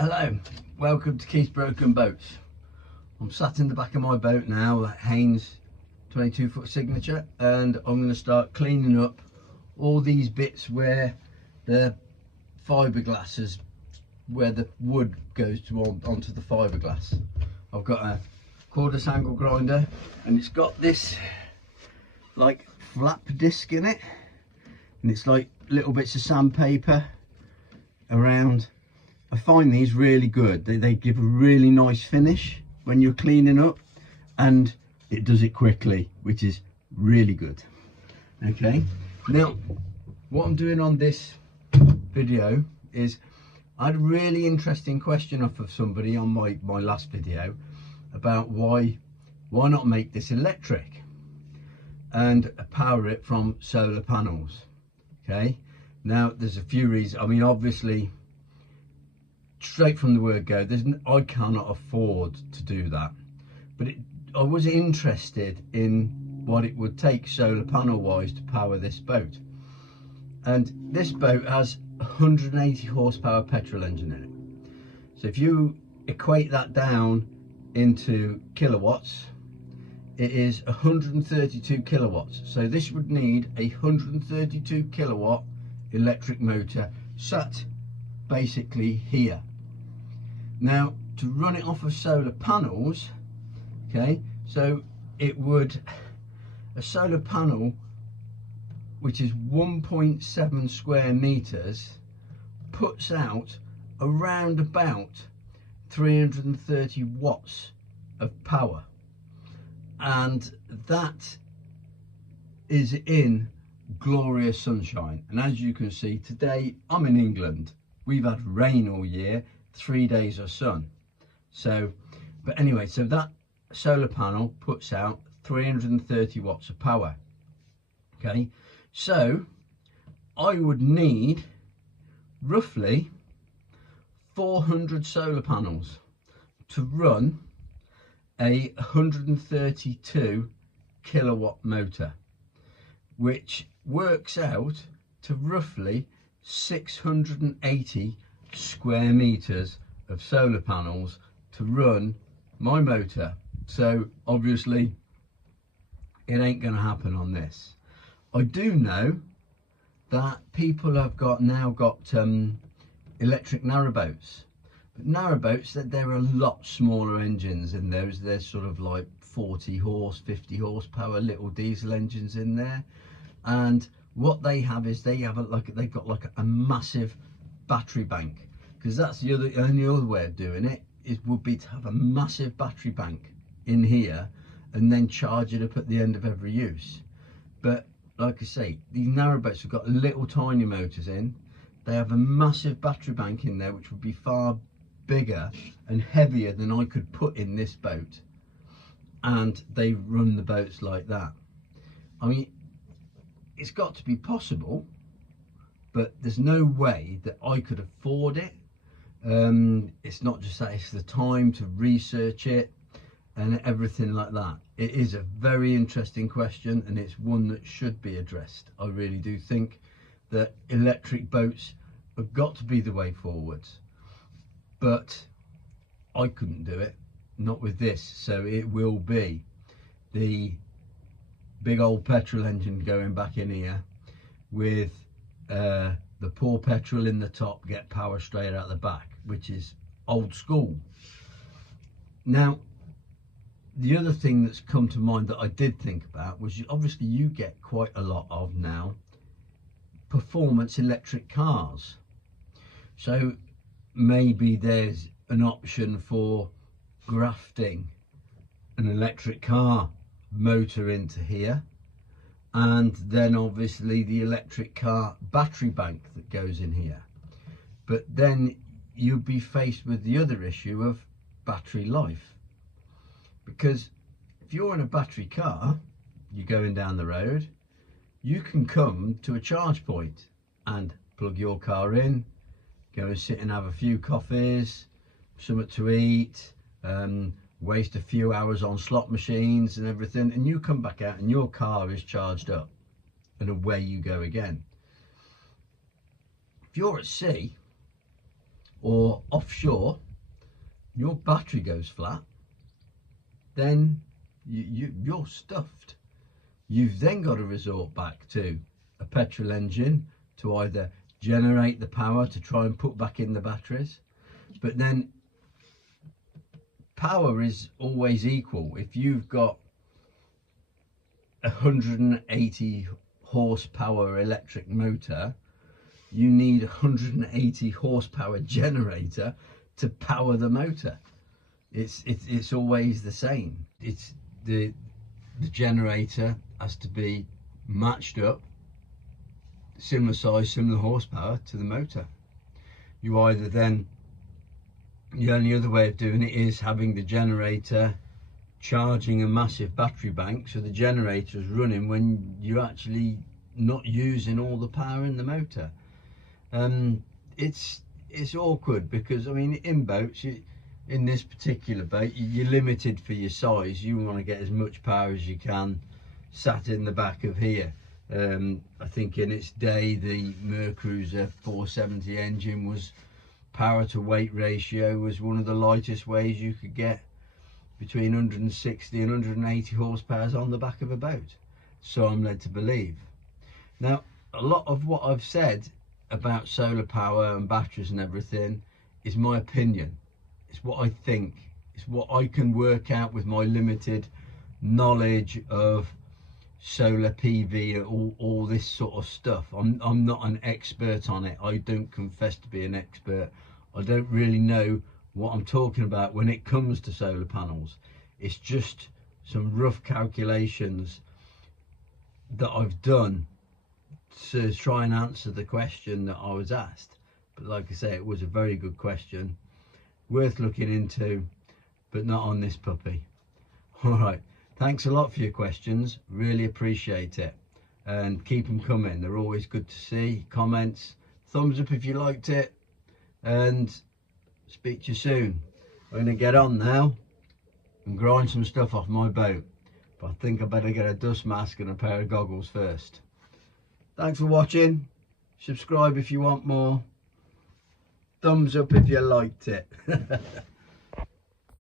Hello, welcome to Keith's Broken Boats. I'm sat in the back of my boat now, Haynes 22-foot signature, and I'm going to start cleaning up all these bits where the fiberglass is, where the wood goes onto the fiberglass. I've got a cordless angle grinder and it's got this like flap disc in it, and it's like little bits of sandpaper around. I find these really good. They give a really nice finish when you're cleaning up, and it does it quickly, which is really good. Okay, now what I'm doing on this video is I had a really interesting question off of somebody on my last video about why not make this electric and power it from solar panels. Okay, now there's a few reasons. I mean, obviously, straight from the word go, I cannot afford to do that, but I was interested in what it would take solar panel wise to power this boat. And this boat has 180 horsepower petrol engine in it, so if you equate that down into kilowatts, it is 132 kilowatts. So this would need a 132 kilowatt electric motor sat basically here. Now, to run it off of solar panels, okay, so it would, a solar panel which is 1.7 square meters puts out around about 330 watts of power, and that is in glorious sunshine. And as you can see today, I'm in England. We've had rain all year, 3 days of sun. So, but anyway, so that solar panel puts out 330 watts of power. Okay, so I would need roughly 400 solar panels to run a 132 kilowatt motor, which works out to roughly 680 square meters of solar panels to run my motor. So obviously it ain't going to happen on this. I do know that people have now got electric narrowboats, but narrowboats, that there are a lot smaller engines in those. There's sort of like 40 50 horsepower little diesel engines in there, and what they have is they've got like a massive battery bank, because that's the only other way of doing it would be to have a massive battery bank in here and then charge it up at the end of every use. But like I say, these narrowboats have got little tiny motors in. They have a massive battery bank in there, which would be far bigger and heavier than I could put in this boat, and they run the boats like that. I mean, it's got to be possible, but there's no way that I could afford it. It's not just that, it's the time to research it and everything like that. It is a very interesting question, and it's one that should be addressed. I really do think that electric boats have got to be the way forwards, but I couldn't do it, not with this. So it will be the big old petrol engine going back in here with the poor petrol in the top, get power straight out the back, which is old school. Now, the other thing that's come to mind that I did think about was, obviously you get quite a lot of now performance electric cars. So maybe there's an option for grafting an electric car motor into here, and then obviously the electric car battery bank that goes in here. But then you'd be faced with the other issue of battery life, because if you're in a battery car, you're going down the road, you can come to a charge point and plug your car in, go and sit and have a few coffees, something to eat, waste a few hours on slot machines and everything, and you come back out and your car is charged up and away you go again. If you're at sea, or offshore, your battery goes flat, then you're stuffed. You've then got to resort back to a petrol engine to either generate the power to try and put back in the batteries. But then power is always equal. If you've got 180 horsepower electric motor, you need 180 horsepower generator to power the motor. It's always the same. It's the generator has to be matched up, similar size, similar horsepower to the motor. You either then, the only other way of doing it is having the generator charging a massive battery bank, so the generator is running when you're actually not using all the power in the motor. It's awkward because, I mean, in boats, in this particular boat, you're limited for your size. You want to get as much power as you can sat in the back of here. I think in its day the Mercruiser 470 engine was, power to weight ratio was one of the lightest ways you could get between 160 and 180 horsepower on the back of a boat, so I'm led to believe. Now, a lot of what I've said about solar power and batteries and everything is my opinion. It's what I think. It's what I can work out with my limited knowledge of solar PV and all this sort of stuff. I'm not an expert on it. I don't confess to be an expert. I don't really know what I'm talking about when it comes to solar panels. It's just some rough calculations that I've done to try and answer the question that I was asked. But like I say, it was a very good question, worth looking into, but not on this puppy. All right, thanks a lot for your questions, really appreciate it, and keep them coming. They're always good to see. Comments, thumbs up if you liked it, and speak to you soon. I'm going to get on now and grind some stuff off my boat, but I think I better get a dust mask and a pair of goggles first. Thanks for watching. Subscribe if you want more. Thumbs up if you liked it.